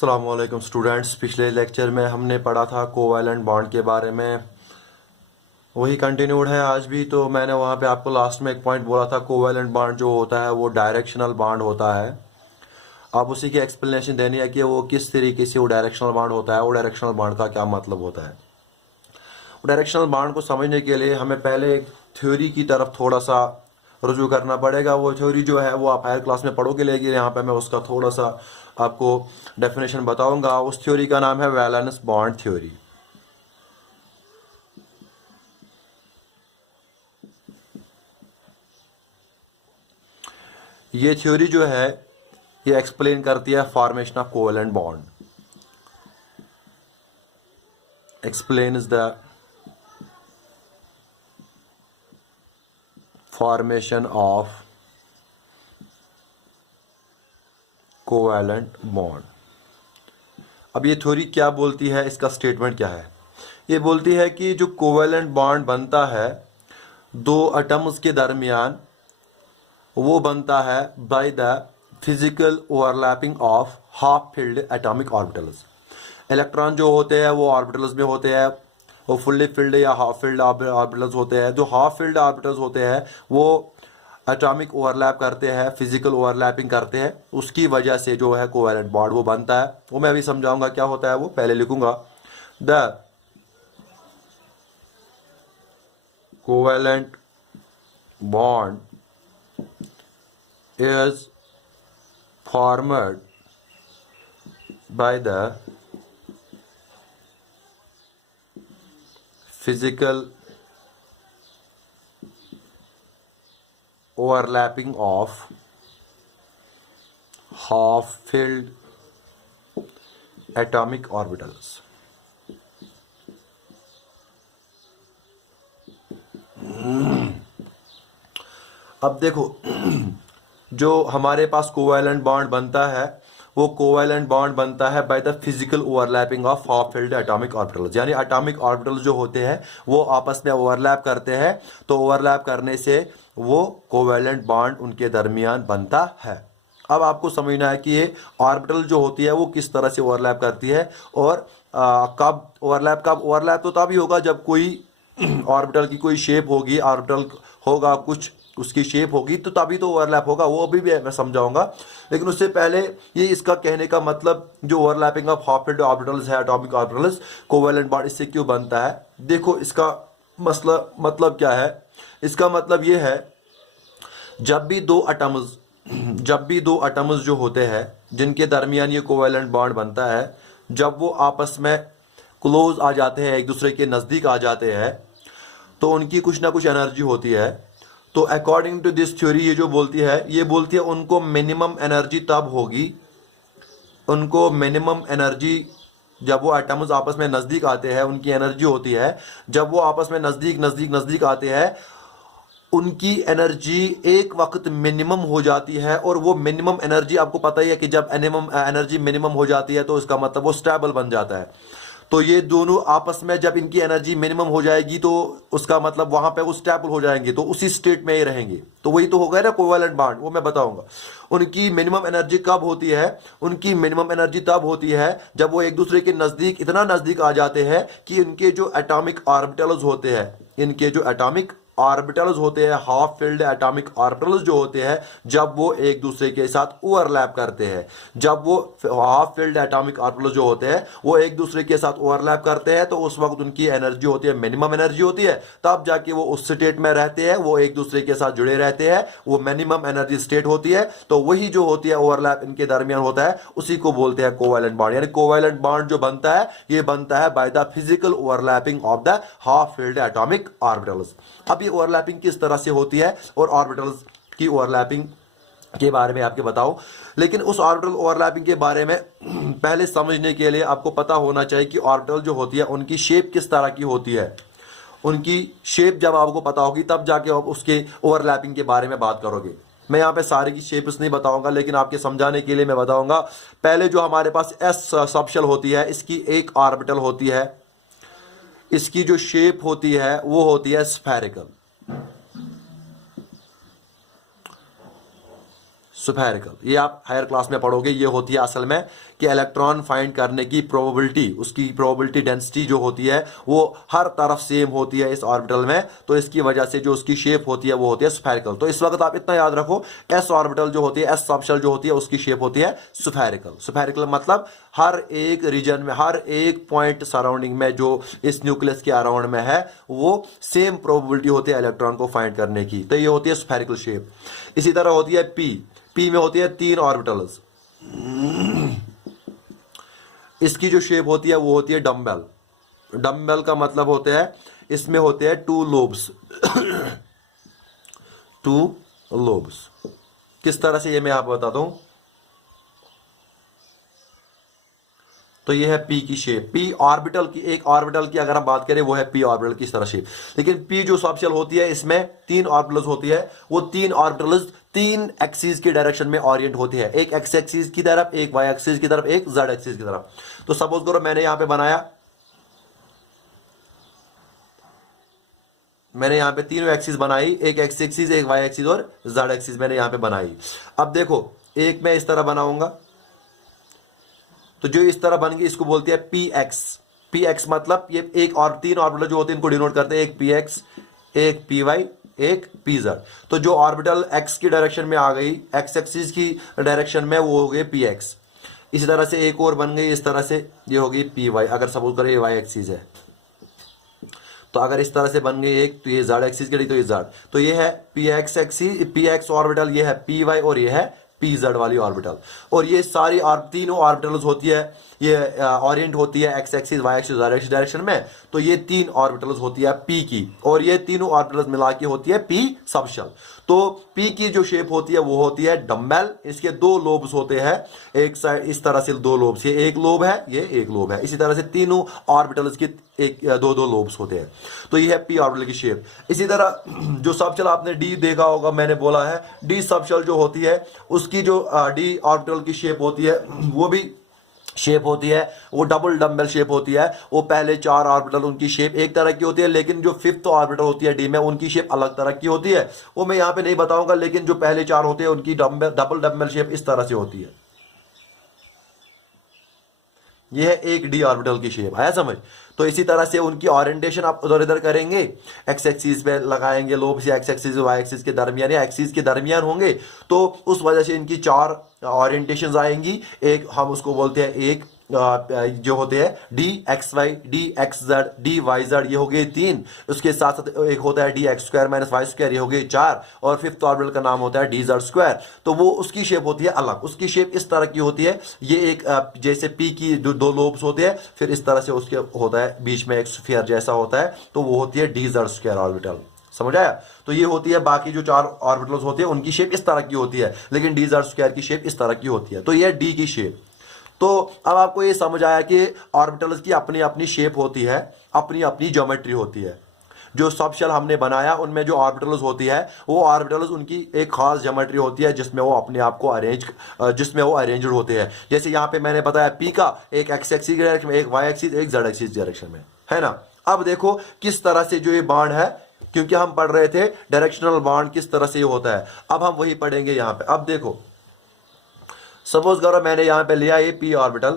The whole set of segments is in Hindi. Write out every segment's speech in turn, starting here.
अस्सलामुअलैकुम स्टूडेंट्स, पिछले लेक्चर में हमने पढ़ा था कोवैलेंट बॉन्ड के बारे में। वही कंटिन्यूड है आज भी। तो मैंने वहाँ पे आपको लास्ट में एक पॉइंट बोला था, कोवैलेंट बॉन्ड जो होता है वो डायरेक्शनल बॉन्ड होता है। अब उसी की एक्सप्लेनेशन देनी है कि वो किस तरीके से वो डायरेक्शनल बॉन्ड होता है, वो डायरेक्शनल बॉन्ड का क्या मतलब होता है। डायरेक्शनल बॉन्ड को समझने के लिए हमें पहले एक थ्योरी की तरफ थोड़ा सा रुजू करना पड़ेगा। वो थ्योरी जो है वो आप हायर क्लास में पढ़ोगे, लेकिन यहाँ पे मैं उसका थोड़ा सा आपको डेफिनेशन बताऊंगा। उस थ्योरी का नाम है वैलेंस बॉन्ड थ्योरी। ये थ्योरी जो है ये एक्सप्लेन करती है formation of covalent bond, explains the formation of covalent bond. अब ये थ्योरी क्या बोलती है, इसका स्टेटमेंट क्या है? ये बोलती है कि जो कोवैलेंट बॉन्ड बनता है दो एटम्स के दरमियान, वो बनता है by the physical overlapping of half filled atomic orbitals. Electron जो होते हैं वो ऑर्बिटल्स में होते हैं, वो फुल्ली फिल्ड या हाफ फिल्ड ऑर्बिटल्स होते हैं। जो हाफ फिल्ड ऑर्बिटल्स होते हैं वो एटॉमिक ओवरलैप करते हैं, फिजिकल ओवरलैपिंग करते हैं, उसकी वजह से जो है कोवैलेंट बॉन्ड वो बनता है। वो मैं अभी समझाऊंगा क्या होता है, वो पहले लिखूंगा। The covalent bond is formed by the physical overlapping of half-filled atomic orbitals। अब देखो, जो हमारे पास कोवैलेंट बॉन्ड बनता है वो कोवैलेंट बॉन्ड बनता है by the physical overlapping of half filled atomic orbitals. यानी एटॉमिक ऑर्बिटल्स जो होते हैं वो आपस में ओवरलैप करते हैं, तो ओवरलैप करने से वो कोवैलेंट बॉन्ड उनके दरमियान बनता है। अब आपको समझना है कि ये ऑर्बिटल जो होती है वो किस तरह से ओवरलैप करती है, और कब ओवरलैप तो तभी होगा जब कोई ऑर्बिटल की कोई शेप होगी, ऑर्बिटल होगा कुछ, उसकी शेप होगी, तो तभी तो ओवरलैप होगा। वो अभी भी मैं समझाऊंगा, लेकिन उससे पहले ये इसका कहने का मतलब जो overlapping of half filled orbitals है, एटॉमिक ऑर्बिटल्स, कोवैलेंट बॉन्ड इससे क्यों बनता है। देखो इसका मसला मतलब क्या है। इसका मतलब ये है, जब भी दो एटम्स जो होते हैं जिनके दरमियान ये कोवैलेंट बॉन्ड बनता है, जब वो आपस में क्लोज आ जाते हैं, एक दूसरे के नज़दीक आ जाते हैं, तो उनकी कुछ ना कुछ एनर्जी होती है। तो अकॉर्डिंग टू दिस थ्योरी ये जो बोलती है उनको मिनिमम एनर्जी तब होगी, उनको मिनिमम एनर्जी जब वो एटम्स आपस में नज़दीक आते हैं, उनकी एनर्जी होती है जब वो आपस में नज़दीक आते हैं, उनकी एनर्जी एक वक्त मिनिमम हो जाती है। और वो मिनिमम एनर्जी आपको पता ही है कि जब एनर्जी मिनिमम हो जाती है तो इसका मतलब वो स्टेबल बन जाता है। तो ये दोनों आपस में जब इनकी एनर्जी मिनिमम हो जाएगी तो उसका मतलब वहां पे वो स्टेबल हो जाएंगे, तो उसी स्टेट में ही रहेंगे। तो वही तो हो गया ना कोवैलेंट बॉन्ड, वो मैं बताऊंगा। उनकी मिनिमम एनर्जी कब होती है? उनकी मिनिमम एनर्जी तब होती है जब वो एक दूसरे के नजदीक, इतना नजदीक आ जाते हैं कि इनके जो एटॉमिक ऑर्बिटल्स होते हैं, हाफ फील्ड एटॉमिक ऑर्बिटल्स जो होते हैं, जब वो एक दूसरे के साथ ओवरलैप करते हैं, जब वो हाफ फील्ड एटॉमिक ऑर्बिटल्स जो होते हैं वो एक दूसरे के साथ ओवरलैप करते हैं, तो उस वक्त उनकी एनर्जी होती है, मिनिमम एनर्जी होती है। तब जाके वो उस स्टेट में रहते हैं, वो एक दूसरे के साथ जुड़े रहते हैं, वो मिनिमम एनर्जी स्टेट होती है। तो वही जो होती है ओवरलैप इनके दरमियान होता है, उसी को बोलते हैं कोवैलेंट बॉन्ड। यानी कोवैलेंट बॉन्ड जो बनता है ये बनता है by the physical overlapping of the half field atomic orbitals. अब ये ओवरलैपिंग किस तरह से होती है और ऑर्बिटल्स की ओवरलैपिंग के बारे में आपके बताओ। लेकिन उस ऑर्बिटल ओवरलैपिंग के बारे में पहले समझने के लिए आपको पता होना चाहिए कि ऑर्बिटल जो होती है उनकी शेप किस तरह की होती है। उनकी शेप जब आपको पता होगी तब जाके आप उसके ओवरलैपिंग के बारे में बात करोगे। मैं यहाँ पे सारे की शेप्स नहीं बताऊंगा, लेकिन आपके समझाने के लिए मैं बताऊंगा। पहले जो हमारे पास एस सबशेल होती है, इसकी एक ऑर्बिटल होती है, इसकी जो शेप होती है वो होती है स्फेरिकल। स्फेरिकल, ये आप हायर क्लास में पढ़ोगे। ये होती है असल में कि इलेक्ट्रॉन फाइंड करने की प्रोबेबिलिटी, उसकी प्रोबेबिलिटी डेंसिटी जो होती है वो हर तरफ सेम होती है इस ऑर्बिटल में, तो इसकी वजह से जो उसकी शेप होती है वो होती है स्फेरिकल। तो इस वक्त आप इतना याद रखो, एस ऑर्बिटल जो होती है, एस सबशेल जो होती है, उसकी शेप होती है स्फेरिकल। स्फेरिकल मतलब हर एक रीजन में, हर एक पॉइंट सराउंडिंग में जो इस न्यूक्लियस के अराउंड में है वो सेम प्रोबेबिलिटी होती है इलेक्ट्रॉन को फाइंड करने की, तो ये होती है स्फेरिकल शेप। इसी तरह होती है पी में होती है 3 ऑर्बिटल्स। इसकी जो शेप होती है वो होती है डम्बेल। डम्बेल का मतलब होता है इसमें होते हैं 2 लोब्स। 2 लोब्स किस तरह से, ये मैं आपको बताता हूं। तो ये है पी की शेप। पी ऑर्बिटल की, एक ऑर्बिटल की अगर हम बात करें वो है पी ऑर्बिटल की इस तरह शेप। लेकिन पी जो सबशेल होती है इसमें 3 ऑर्बिटल्स होती है, वो 3 ऑर्बिटल्स 3 एक्सिस की डायरेक्शन में ओरिएंट होती है, एक एक्स एक्सिस की तरफ, एक वाई एक्सिस की तरफ, एक जेड एक्सिस की तरफ। तो सपोज करो मैंने यहां पे बनाया, मैंने यहां पे तीनों एक्सिस बनाई, एक एक्स एक्सिस, एक वाई एक्सिस और जेड एक्सिस मैंने यहां पे बनाई। अब देखो एक मैं इस तरह बनाऊंगा, तो जो इस तरह बन गई इसको बोलते हैं पी एक्स। पी एक्स मतलब ये एक और 3 ऑर्बिटल जो होते हैं इनको डिनोट करते हैं, एक पी एक्स, एक पी वाई, एक पी जेड। तो जो ऑर्बिटल एक्स की डायरेक्शन में आ गई, एक्स एक्सिस की डायरेक्शन में, वो हो गई पी एक्स। इसी तरह से एक और बन गई इस तरह से, ये हो गई पी वाई। अगर सपोज करें ये वाई एक्सिस है, तो अगर इस तरह से बन गई एक, तो ये जेड एक्सिस के लिए, तो ये जेड, तो ये है P x axis, P x orbital, ये है पी वाई और ये है पी जेड वाली ऑर्बिटल। और ये सारी तीनों ऑर्बिटल्स होती है, ये ओरिएंट होती है x axis, y axis, z axis direction में। तो ये 3 ऑर्बिटल्स होती है पी की, और ये तीनों ऑर्बिटल्स मिला के होती है पी सबशेल। तो पी की जो शेप होती है वो होती है डम्बेल। इसके 2 लोब्स होते हैं, एक साइड इस तरह से 2 लोब्स, ये एक लोब है, ये एक लोब है। इसी तरह से तीनों ऑर्बिटल्स की एक 2-2 लोब्स होते हैं। तो ये है पी ऑर्बिटल की शेप। इसी तरह जो सबशेल आपने डी देखा होगा, मैंने बोला है डी सबशेल जो होती है उसकी जो डी ऑर्बिटल की शेप होती है वो भी शेप होती है, वो डबल डम्बेल शेप होती है। वो पहले 4 ऑर्बिटल उनकी शेप एक तरह की होती है, लेकिन जो 5th ऑर्बिटल होती है डी में उनकी शेप अलग तरह की होती है, वो मैं यहाँ पे नहीं बताऊंगा। लेकिन जो पहले 4 होते हैं उनकी डबल डम्बेल शेप इस तरह से होती है। यह है एक डी ऑर्बिटल की शेप, आया समझ। तो इसी तरह से उनकी ओरिएंटेशन आप उधर इधर करेंगे, एक्स एक्सिस पे लगाएंगे लोब्स, या एक्स एक्सिस वाई एक्सिस के दरमियान या एक्सिस के दरमियान होंगे, तो उस वजह से इनकी 4 ओरिएंटेशंस आएंगी। एक हम उसको बोलते हैं, एक जो होते हैं d x y, d x z, d y z, ये हो गए 3। उसके साथ साथ एक होता है d x square minus y square, ये हो गए 4। और 5th ऑर्बिटल का नाम होता है डी जेड स्क्वायर। तो वो उसकी शेप होती है अलग, उसकी शेप इस तरह की होती है। ये एक जैसे पी की जो 2 लोब्स होते हैं, फिर इस तरह से उसके होता है बीच में एक स्फीयर जैसा होता है, तो वो होती है डी जेड स्क्वायर ऑर्बिटल। समझ आया। तो ये होती है, बाकी जो 4 ऑर्बिटल्स होते हैं उनकी शेप इस तरह की होती है, लेकिन डी जेड स्क्वायर की शेप इस तरह की होती है। तो ये डी की शेप। तो अब आपको ये समझ आया कि ऑर्बिटल्स की अपनी अपनी शेप होती है, अपनी अपनी ज्योमेट्री होती है। जो सबशेल हमने बनाया उनमें जो ऑर्बिटल्स होती है, वो ऑर्बिटल्स उनकी एक खास ज्योमेट्री होती है जिसमें वो अपने आप को जिसमें वो अरेंज्ड होते हैं। जैसे यहाँ पे मैंने बताया पी का एक एक्स एक्सिस की डायरेक्शन में, एक वाई एक्सिस, एक जेड एक्सिस डायरेक्शन में, है ना। अब देखो किस तरह से जो ये बॉन्ड है, क्योंकि हम पढ़ रहे थे डायरेक्शनल बॉन्ड किस तरह से ये होता है, अब हम वही पढ़ेंगे यहाँ पे। अब देखो सपोज करो मैंने यहां पे लिया ये P orbital,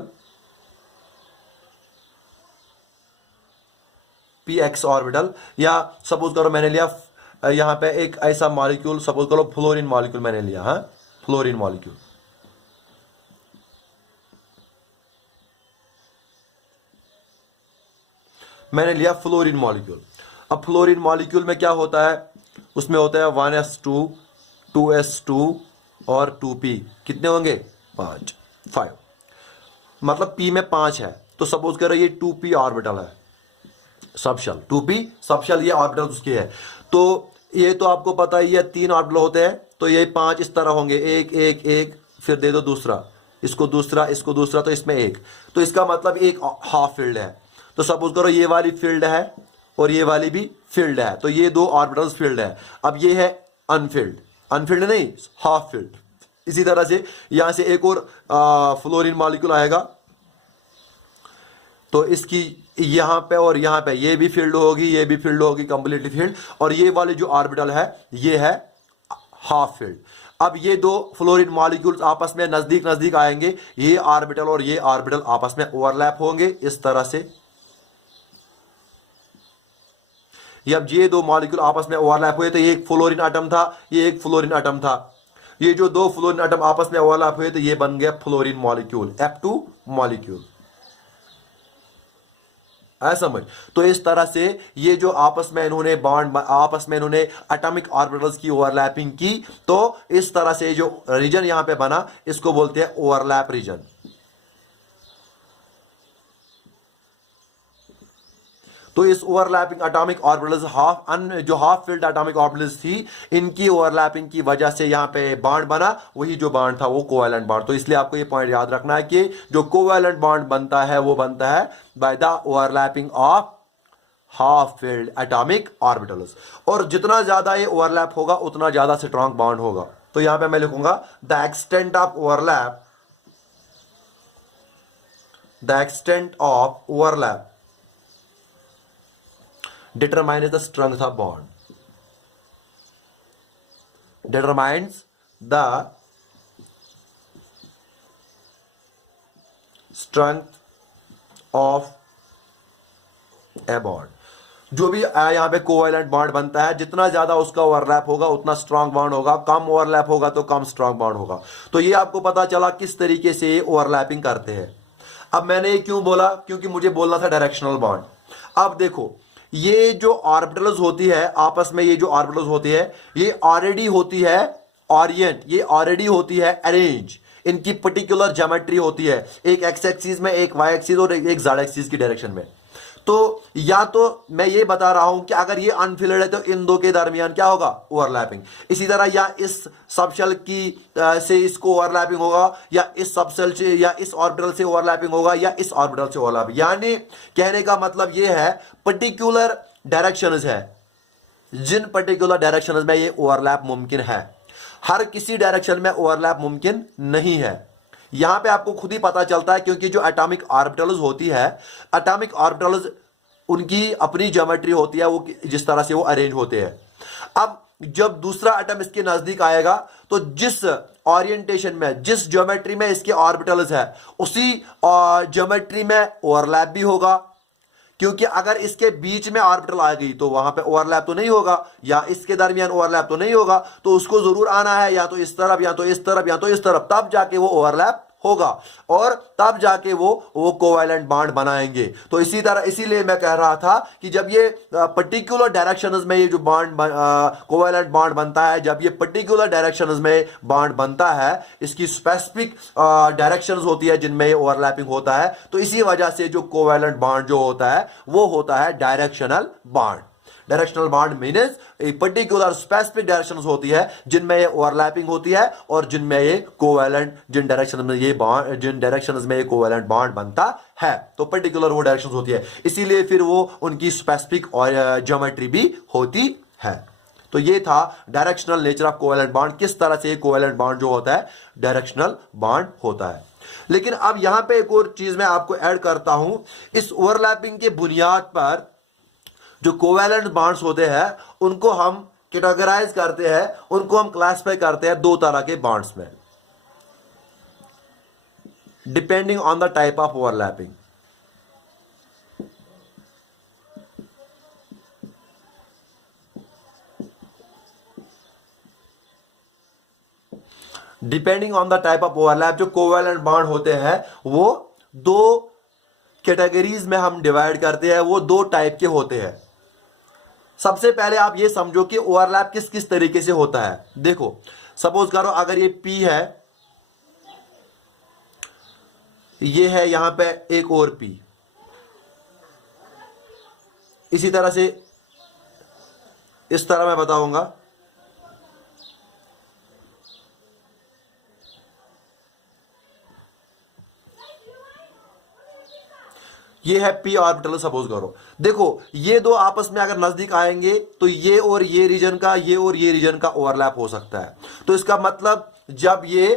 P x orbital, या सपोज करो मैंने लिया यहां पे एक ऐसा मॉलिक्यूल, सपोज करो फ्लोरीन मॉलिक्यूल मैंने लिया, हाँ फ्लोरीन मॉलिक्यूल। मैंने लिया फ्लोरीन मॉलिक्यूल। अब फ्लोरीन मॉलिक्यूल में क्या होता है, उसमें होता है 1s2, 2s2 और 2p। कितने होंगे, 5। मतलब p में 5 है, तो सपोज करो ये 2p ऑर्बिटल है सबशेल, 2p सबशेल, ये ऑर्बिटल उसके है। तो ये तो आपको पता ही है 3 ऑर्बिटल होते हैं, तो ये 5 इस तरह होंगे, एक एक एक, फिर दे दो दूसरा, इसको दूसरा, इसको दूसरा, तो इसमें एक। तो इसका मतलब एक हाफ फील्ड है। तो सपोज करो ये वाली फील्ड है और ये वाली भी फील्ड है, तो ये 2 ऑर्बिटल्स फील्ड है। अब ये है अनफील्ड, अनफील्ड नहीं हाफ फील्ड। इसी तरह से यहां से एक और फ्लोरीन मॉलिक्यूल आएगा, तो इसकी यहां पे और यहां पे ये भी फील्ड होगी, ये भी फील्ड होगी, कंप्लीटली फील्ड। और ये वाली जो ऑर्बिटल है ये है हाफ फील्ड। अब ये दो फ्लोरीन मॉलिक्यूल्स आपस में नजदीक नजदीक आएंगे, ये ऑर्बिटल और ये ऑर्बिटल आपस में ओवरलैप होंगे इस तरह से। अब ये दो मॉलिक्यूल आपस में ओवरलैप हुए तो ये एक फ्लोरीन एटम था, ये एक फ्लोरीन एटम था, ये जो दो फ्लोरीन एटम आपस में ओवरलैप हुए तो ये बन गया फ्लोरीन मॉलिक्यूल, F2 मॉलिक्यूल। समझ? तो इस तरह से ये जो आपस में इन्होंने बॉन्ड, आपस में इन्होंने एटॉमिक ऑर्बिटल्स की ओवरलैपिंग की, तो इस तरह से जो रीजन यहां पे बना इसको बोलते हैं ओवरलैप रीजन। तो इस ओवरलैपिंग एटॉमिक ऑर्बिटल्स जो हाफ फिल्ड एटॉमिक ऑर्बिटल्स थी, इनकी ओवरलैपिंग की वजह से यहां पे बॉन्ड बना, वही जो बॉन्ड था वो कोवैलेंट बॉन्ड। तो इसलिए आपको ये पॉइंट याद रखना है कि जो कोवैलेंट बॉन्ड बनता है वो बनता है by the overlapping of half filled atomic orbitals. और जितना ज्यादा ये ओवरलैप होगा उतना ज्यादा स्ट्रॉन्ग बॉन्ड होगा। तो यहां पे मैं लिखूंगा the extent of overlap determines the strength of bond, determines the strength of a bond। जो भी यहां पे कोवैलेंट बॉन्ड बनता है, जितना ज्यादा उसका ओवरलैप होगा उतना स्ट्रांग बॉन्ड होगा, कम ओवरलैप होगा तो कम स्ट्रांग बॉन्ड होगा। तो ये आपको पता चला किस तरीके से ये ओवरलैपिंग करते हैं। अब मैंने ये क्यों बोला, क्योंकि मुझे बोलना था डायरेक्शनल बॉन्ड। अब देखो ये जो ऑर्बिटल्स होती है आपस में, ये जो ऑर्बिटल्स होती है ये ऑलरेडी होती है ऑरिएंट, ये ऑलरेडी होती है अरेंज, इनकी पर्टिकुलर ज्योमेट्री होती है, एक एक्स एक्सिस में, एक वाई एक्सिस और एक जेड एक्सिस की डायरेक्शन में। तो या तो मैं ये बता रहा हूं कि अगर ये अनफिल्ड है तो इन दो के दरमियान क्या होगा, ओवरलैपिंग। इसी तरह या इस सबशेल की से इसको ओवरलैपिंग होगा, या इस सबशेल से या इस ऑर्बिटल से ओवरलैपिंग होगा, या इस ऑर्बिटल से ओवरलैपिंग। यानी कहने का मतलब ये है पर्टिकुलर डायरेक्शंस है, जिन पर्टिकुलर डायरेक्शंस में ये ओवरलैप मुमकिन है, हर किसी डायरेक्शन में ओवरलैप मुमकिन नहीं है। यहां पे आपको खुद ही पता चलता है, क्योंकि जो एटॉमिक ऑर्बिटल्स होती है, एटॉमिक ऑर्बिटल्स उनकी अपनी ज्योमेट्री होती है, वो जिस तरह से वो अरेंज होते हैं। अब जब दूसरा एटम इसके नजदीक आएगा तो जिस ओरिएंटेशन में, जिस ज्योमेट्री में इसके ऑर्बिटल्स है, उसी ज्योमेट्री में ओवरलैप भी होगा। क्योंकि अगर इसके बीच में ऑर्बिटल आ गई तो वहां पे ओवरलैप तो नहीं होगा, या इसके दरमियान ओवरलैप तो नहीं होगा, तो उसको जरूर आना है या तो इस तरफ या तो इस तरफ या तो इस तरफ, तब जाके वो ओवरलैप होगा और तब जाके वो कोवैलेंट बॉन्ड बनाएंगे। तो इसी तरह, इसीलिए मैं कह रहा था कि जब ये पर्टिकुलर डायरेक्शंस में ये जो बॉन्ड कोवैलेंट बॉन्ड बनता है, जब ये पर्टिकुलर डायरेक्शंस में बॉन्ड बनता है, इसकी स्पेसिफिक डायरेक्शंस होती है जिनमें ये ओवरलैपिंग होता है, तो इसी वजह से जो कोवैलेंट बॉन्ड जो होता है वो होता है directional bond. Directional bond means एक पर्टिकुलर स्पेसिफिक डायरेक्शंस होती है जिनमें ये ओवरलैपिंग होती है और जिनमें ये कोवैलेंट, जिन डायरेक्शन में ये बॉन्ड, जिन डायरेक्शंस में ये कोवैलेंट बॉन्ड बनता है, तो पर्टिकुलर वो डायरेक्शंस होती है, इसीलिए फिर वो उनकी स्पेसिफिक और ज्योमेट्री भी होती है। तो ये था directional nature of covalent bond, किस तरह से कोवैलेंट बॉन्ड जो होता है डायरेक्शनल बॉन्ड होता है। लेकिन अब यहां पे एक और चीज मैं आपको ऐड करता हूं, इस ओवरलैपिंग के बुनियाद पर जो कोवैलेंट बॉन्ड्स होते हैं उनको हम कैटेगराइज करते हैं, उनको हम क्लासिफाई करते हैं दो तरह के बॉन्ड्स में, depending on the type of overlapping. Depending on the type of overlap, जो कोवैलेंट बॉन्ड होते हैं वो दो कैटेगरीज में हम डिवाइड करते हैं, वो दो टाइप के होते हैं। सबसे पहले आप ये समझो कि ओवरलैप किस किस तरीके से होता है। देखो सपोज करो अगर ये P है, ये है यहां पे एक और P, इसी तरह से इस तरह मैं बताऊंगा, ये है P ऑर्बिटल सपोज करो। देखो ये दो आपस में अगर नजदीक आएंगे तो ये और ये रीजन का, ये और ये रीजन का ओवरलैप हो सकता है। तो इसका मतलब जब ये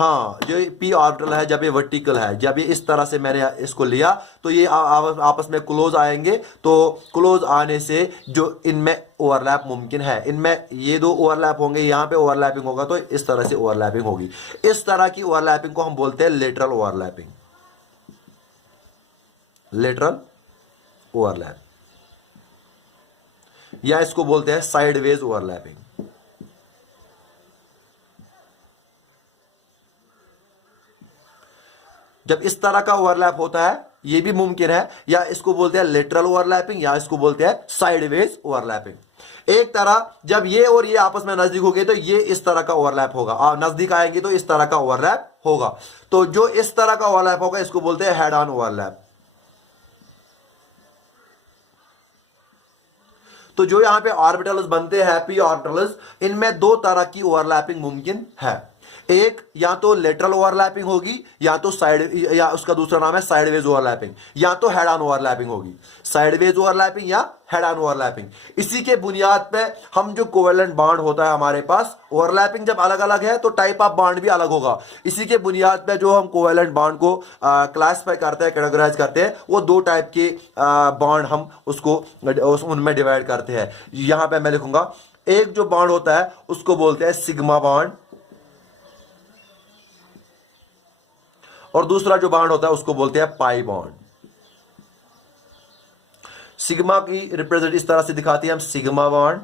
हाँ, जो पी ऑर्बिटल है, जब ये वर्टिकल है, जब ये इस तरह से मैंने इसको लिया तो ये आपस में क्लोज आएंगे। तो क्लोज आने से जो इनमें ओवरलैप मुमकिन है, इनमें ये दो ओवरलैप होंगे, यहाँ पे ओवरलैपिंग होगा तो इस तरह से ओवरलैपिंग होगी। इस तरह की ओवरलैपिंग को हम बोलते हैं लेटरल ओवरलैपिंग, लेटरल ओवरलैप, या इसको बोलते हैं साइडवेज ओवरलैपिंग। जब इस तरह का ओवरलैप होता है ये भी मुमकिन है, या इसको बोलते हैं लेटरल ओवरलैपिंग, या इसको बोलते हैं साइडवेज ओवरलैपिंग। एक तरह जब ये और ये आपस में नजदीक हो गए तो ये इस तरह का ओवरलैप होगा, नजदीक आएंगे तो इस तरह का ओवरलैप होगा। तो जो इस तरह का ओवरलैप होगा इसको बोलते हैं हेड ऑन ओवरलैप। तो जो यहां पे ऑर्बिटल्स बनते हैं, पी ऑर्बिटल्स, इनमें दो तरह की ओवरलैपिंग मुमकिन है। एक या तो लेटरल ओवरलैपिंग होगी, या तो साइड, या उसका दूसरा नाम है साइडवेज ओवरलैपिंग, या तो हेड ऑन ओवरलैपिंग होगी। साइडवेज ओवरलैपिंग या हेड ऑन ओवरलैपिंग, इसी के बुनियाद पे हम जो कोवेलेंट बॉन्ड होता है हमारे पास, ओवरलैपिंग जब अलग अलग है तो टाइप ऑफ बॉन्ड भी अलग होगा। इसी के बुनियाद पे जो हम कोवेलेंट बॉन्ड को क्लासिफाई करते हैं, कैटेगराइज करते हैं, वो दो टाइप के बॉन्ड हम उसको उनमें डिवाइड करते हैं। यहां पे मैं लिखूंगा, एक जो बॉन्ड होता है उसको बोलते हैं सिग्मा बॉन्ड, और दूसरा जो बॉन्ड होता है उसको बोलते हैं पाई बॉन्ड। सिग्मा की रिप्रेजेंट इस तरह से दिखाते हैं हम, सिग्मा बॉन्ड।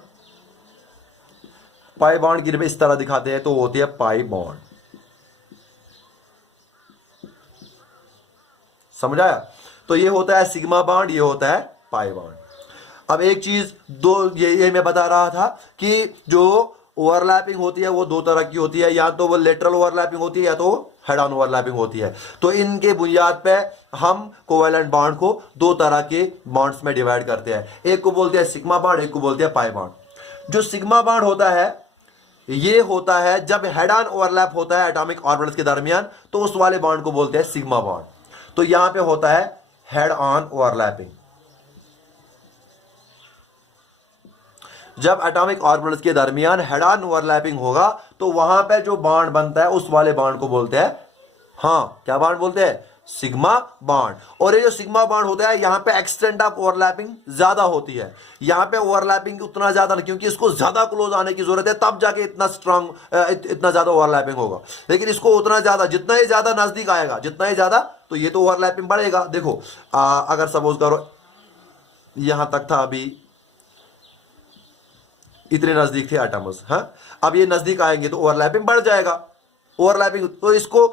पाई बॉन्ड की इस तरह दिखाते हैं तो होती है पाई बॉन्ड। समझ आया? तो ये होता है सिग्मा बॉन्ड, ये होता है पाई बॉन्ड। अब एक चीज दो, ये मैं बता रहा था कि जो ओवरलैपिंग होती है वो दो तरह की होती है, या तो वो लेटरल ओवरलैपिंग होती है या तो हेड ऑन ओवरलैपिंग होती है। तो इनके बुनियाद पे हम कोवेलेंट बॉन्ड को दो तरह के बॉन्ड्स में डिवाइड करते हैं। एक को बोलते हैं सिग्मा बॉन्ड, एक को बोलते हैं पाई बॉन्ड। जो सिग्मा बॉन्ड होता है ये होता है जब हेड ऑन ओवरलैप होता है एटॉमिक ऑर्बिटल्स के दरमियान, तो उस वाले बॉन्ड को बोलते हैं सिग्मा बॉन्ड। तो यहां पे होता है हेड ऑन ओवरलैपिंग। जब एटॉमिक ऑर्बिटल्स के दरमियान हेड ऑन ओवरलैपिंग होगा तो वहां पे जो बॉन्ड बनता है उस वाले बॉन्ड को बोलते हैं, हाँ क्या बॉन्ड बोलते हैं? Sigma bond. और ये जो सिग्मा बॉन्ड होता है यहां पे एक्सटेंट ऑफ ओवरलैपिंग ज्यादा होती है। यहां पे ओवरलैपिंग उतना ज्यादा नहीं, क्योंकि इसको ज्यादा क्लोज आने की जरूरत है, तब जाके इतना स्ट्रांग, इतना ज्यादा ओवरलैपिंग होगा। लेकिन इसको उतना ज्यादा, जितना ही ज्यादा नजदीक आएगा, जितना ही ज्यादा, तो ये तो ओवरलैपिंग बढ़ेगा। देखो अगर सपोज करो यहां तक था, अभी इतने नजदीक थे एटम्स, हाँ, अब ये नजदीक आएंगे तो ओवरलैपिंग बढ़ जाएगा। ओवरलैपिंग तो इसको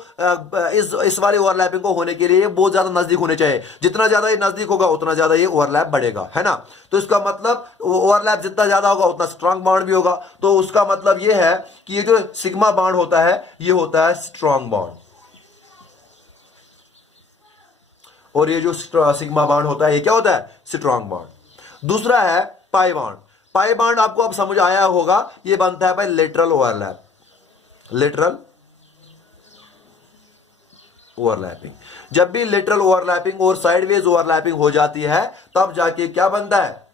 इस वाले ओवरलैपिंग को होने के लिए बहुत ज्यादा नजदीक होने चाहिए। जितना ज्यादा ये नजदीक होगा उतना ज्यादा ये ओवरलैप बढ़ेगा, है ना। तो इसका मतलब ओवरलैप जितना ज्यादा होगा उतना स्ट्रांग बॉन्ड भी होगा। तो उसका मतलब ये है कि ये जो सिग्मा बॉन्ड होता है ये होता है स्ट्रांग बॉन्ड, और ये जो सिग्मा बॉन्ड होता है ये क्या होता है? Strong bond. दूसरा है पाई बॉन्ड। पाई बॉन्ड आपको अब समझ आया होगा, ये बनता है भाई लेटरल ओवरलैप, लेटरल ओवरलैपिंग। जब भी लेटरल ओवरलैपिंग और साइडवेज ओवरलैपिंग हो जाती है तब जाके क्या बनता है?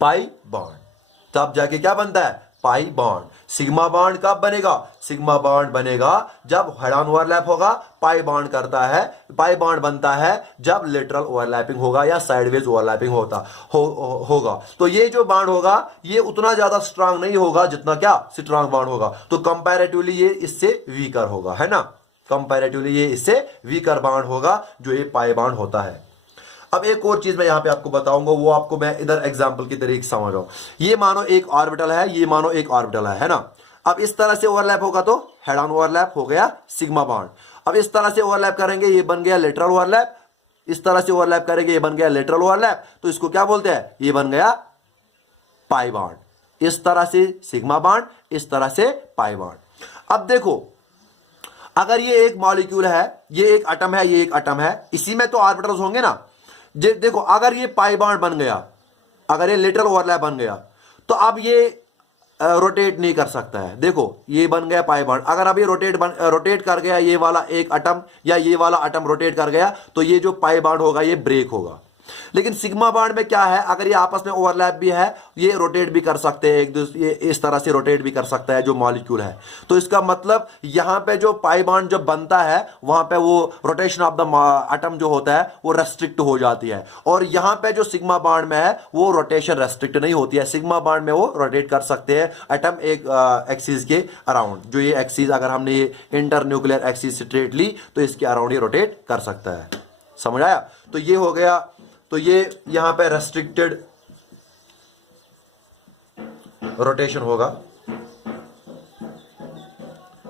Pi bond. तब जाके क्या बनता है? Pi bond. सिग्मा बॉन्ड कब बनेगा? सिग्मा बॉन्ड बनेगा जब हेड ऑन ओवरलैप होगा। पाई बॉन्ड करता है, पाई बॉन्ड बनता है जब लेटरल ओवरलैपिंग होगा या साइडवेज ओवरलैपिंग होगा। तो ये जो बॉन्ड होगा ये उतना ज्यादा स्ट्रांग नहीं होगा जितना क्या स्ट्रांग बॉन्ड होगा। तो कंपैरेटिवली ये इससे वीकर होगा, है ना। कंपैरेटिवली ये इससे वीकर बॉन्ड होगा जो ये पाई बॉन्ड होता है। अब एक और चीज मैं यहां पे आपको बताऊंगा, वो आपको मैं इधर एग्जांपल की तरीके समझ रहा हूं। ये मानो एक ऑर्बिटल है, ये मानो एक ऑर्बिटल है ना। अब इस तरह से ओवरलैप होगा तो हेड ऑन ओवरलैप हो गया सिग्मा बॉन्ड। अब इस तरह से ओवरलैप करेंगे ये बन गया लेटरल ओवरलैप। इस तरह से ओवरलैप करेंगे ये बन गया लेटरल ओवरलैप। तो इसको क्या बोलते हैं? ये बन गया पाई बॉन्ड। इस तरह से सिग्मा बॉन्ड, इस तरह से पाई बॉन्ड। अब देखो अगर ये एक मॉलिक्यूल है, ये एक एटम है, ये एक एटम है, इसी में तो ऑर्बिटल्स होंगे ना। देखो अगर ये पाई बॉन्ड बन गया, अगर ये लेटरल ओवरलैप बन गया तो अब ये रोटेट नहीं कर सकता है। देखो ये बन गया पाई बॉन्ड। अगर अब ये रोटेट कर गया, ये वाला एक एटम या ये वाला एटम रोटेट कर गया तो ये जो पाई बॉन्ड होगा ये ब्रेक होगा। लेकिन सिग्मा बॉन्ड में क्या है, अगर ये आपस में ओवरलैप भी है, ये रोटेट भी कर सकते हैं एक दूसरे, ये इस तरह से रोटेट भी कर सकता है जो मॉलिक्यूल है। तो इसका मतलब यहां पे जो पाई बॉन्ड जब बनता है वहां पे वो रोटेशन ऑफ द एटम जो होता है वो रेस्ट्रिक्ट हो जाती है, और यहां पे जो सिग्मा बॉन्ड में है वो रोटेशन रेस्ट्रिक्ट नहीं होती है। सिग्मा बॉन्ड में वो रोटेट कर सकते हैं एटम एक एक्सिस के अराउंड, जो ये एक्सिस अगर हमने ये इंटर न्यूक्लियर एक्सिस स्ट्रेट ली तो इसके अराउंड ये रोटेट कर सकता है। समझ आया? तो ये हो गया। तो ये यहां पे रेस्ट्रिक्टेड रोटेशन होगा,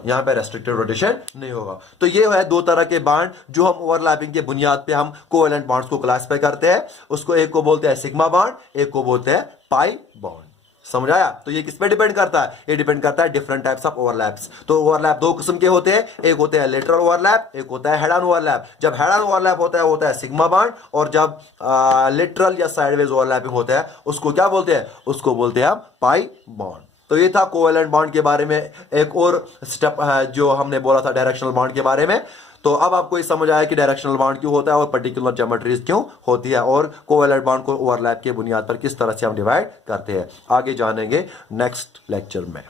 यहां पे रेस्ट्रिक्टेड रोटेशन नहीं होगा। तो ये है दो तरह के बॉन्ड जो हम ओवरलैपिंग के बुनियाद पे हम कोवेलेंट बॉन्ड्स को क्लासिफाई करते हैं। उसको एक को बोलते हैं सिग्मा बॉन्ड, एक को बोलते हैं पाई बॉन्ड। समझ आया? तो ये किस पे डिपेंड करता है? ये डिपेंड करता है डिफरेंट टाइप्स ऑफ ओवरलैप्स। तो ओवरलैप दो किस्म के होते हैं, एक होते हैं लेटरल ओवरलैप, एक होता है हेड ऑन ओवरलैप। जब हेड ऑन ओवरलैप होता है सिग्मा बॉन्ड, और जब लेटरल या साइडवेज ओवरलैपिंग होता है उसको क्या बोलते हैं? उसको बोलते हैं हम पाई बॉन्ड। तो ये था कोवेलेंट बॉन्ड के बारे में। एक और स्टेप है जो हमने बोला था डायरेक्शनल बॉन्ड के बारे में। तो अब आपको ये समझ आया कि डायरेक्शनल बॉन्ड क्यों होता है और पर्टिकुलर ज्योमेट्रीज क्यों होती है, और कोवेलेंट बॉन्ड को ओवरलैप के बुनियाद पर किस तरह से हम डिवाइड करते हैं। आगे जानेंगे नेक्स्ट लेक्चर में।